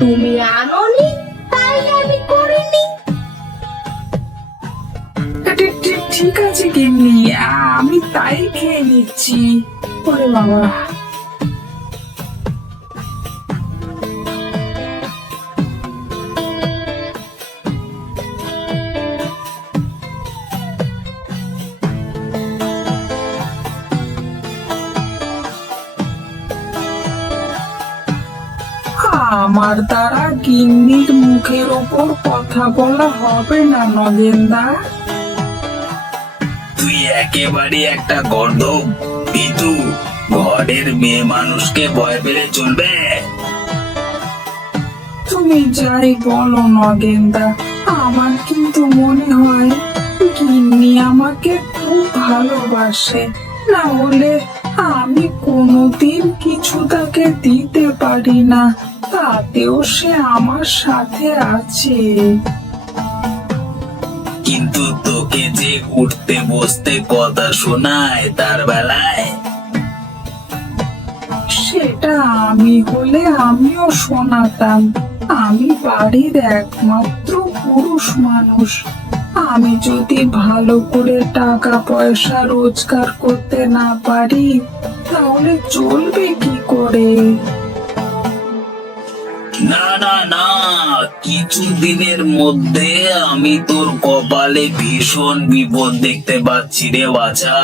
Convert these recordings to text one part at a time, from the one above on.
তুমি আনোনি তাই আমি করিনি। ঠিক আছে গিন্নি। আমি তাই খেয়ে নিচ্ছি। বাবা। আমার দ্বারা গিন্নির মুখের ওপর কথা বলা হবে না নগেন্দা তুই একেবারে একটা গর্দ পিতু ঘরের মেয়ে মানুষকে ভয় পেলে চলবে। তুমি যাই বলো নগেন্দা আমার কিন্তু মনে হয় গিন্নি আমাকে খুব ভালোবাসে। না হলে আমি কোনোদিন কিছু তাকে দিতে পারি না। তাতেও সে আমার সাথে আছে। কিন্তু তোকে যে উঠতে বসতে কথা শোনায় তার বেলায়? সেটা আমি হলে আমিও শোনাতাম। আমি বাড়ির একমাত্র পুরুষ মানুষ। আমি যদি ভালো করে টাকা পয়সা রোজগার করতে না পারি তাহলে চলবে কি করে? না না না, কিছু দিনের মধ্যে আমি তোর কপালে ভীষণ বিপদ দেখতে পাচ্ছি রে বাছা।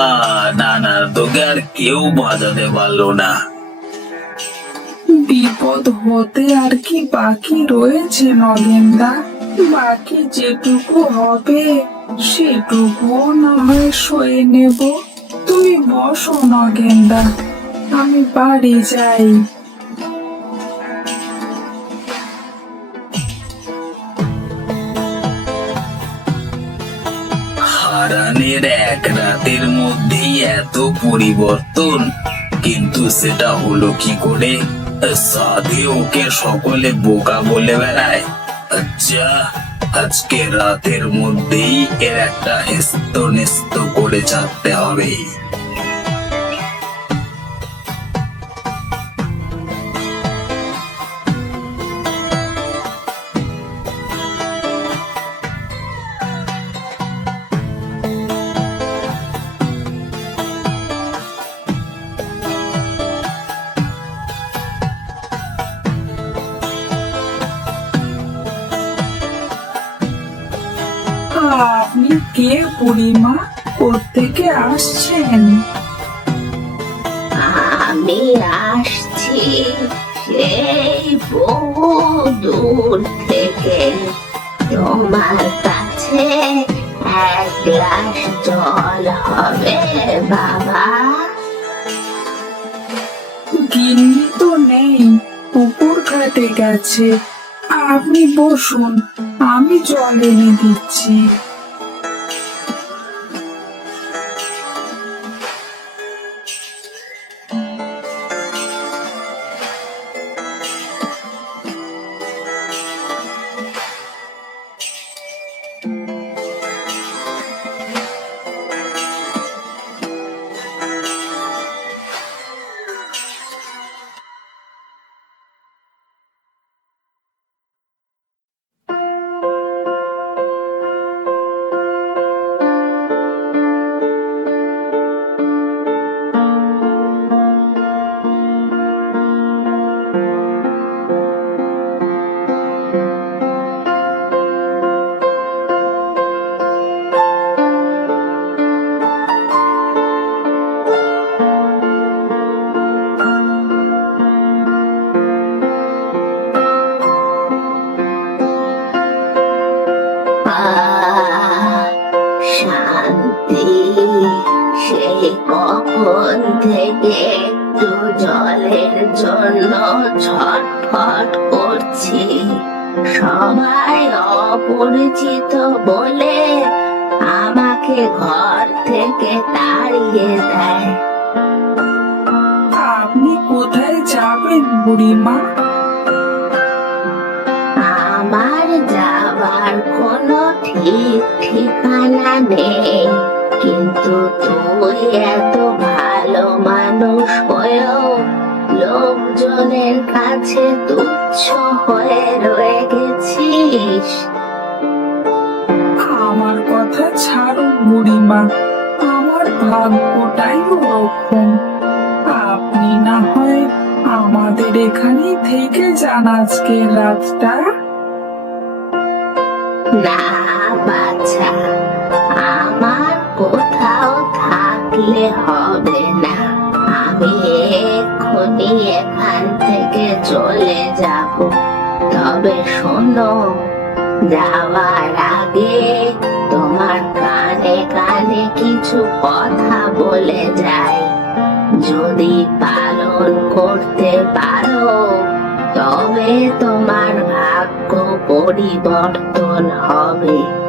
না না, তোকে আর কেউ বাজাতে পারল না। বিপদ হতে আর কি বাকি রয়েছে নগেন্দা বাকি যেটুকু হবে সেটুকু না হয় সয়ে নেব। তুমি বসো, নগেন্দা। আমি বাড়ি যাই। হারানের এক রাতের মধ্যেই এত পরিবর্তন। কিন্তু সেটা হলো কি করে? সাধে ওকে সকলে বোকা বলে বেড়ায়। আচ্ছা আজকে রাতের মধ্যেই এর একটা হেস্ত করে ছাড়তে হবে। আপনি কে বুড়িমা কোত্থেকে আসছেন? আমি আসছি সেই বহু দূর থেকে। তোমার কাছে এক গ্লাস জল হবে বাবা। গিন্নি তো নেই পুকুর ঘাটে গেছে। আপনি বসুন আমি জল এনে দিচ্ছি। কখন থেকে একটু জলের জন্য ছটফট করছি। সবাই অপরিচিত বলে আমাকে ঘর থেকে তাড়িয়ে দেয়। আপনি কোথায় যাবেন বুড়িমা? আমার যাবার কোনো ঠিক ঠিকানা নেই। কিন্তু তুই এত ভালো মানুষ হয়েও লোকজনের কাছে তুচ্ছ হয়ে রয়ে গেছিস আমার কথা ছাড়ুন বুড়িমা আমার ভাগ্যটাই ওরকম। আপনি না হয় আমাদের এখানে থেকে যান আজকের রাতটা। না আমার কোথাও থাকলে হবে না। আমি এক্ষুনি এখান থেকে চলে যাব। তবে শোনো, যাওয়ার আগে তোমার কানে কানে কিছু কথা বলে যাই। যদি পালন করতে পারো, তবে তোমার ভাগ্য পরিবর্তন হবে।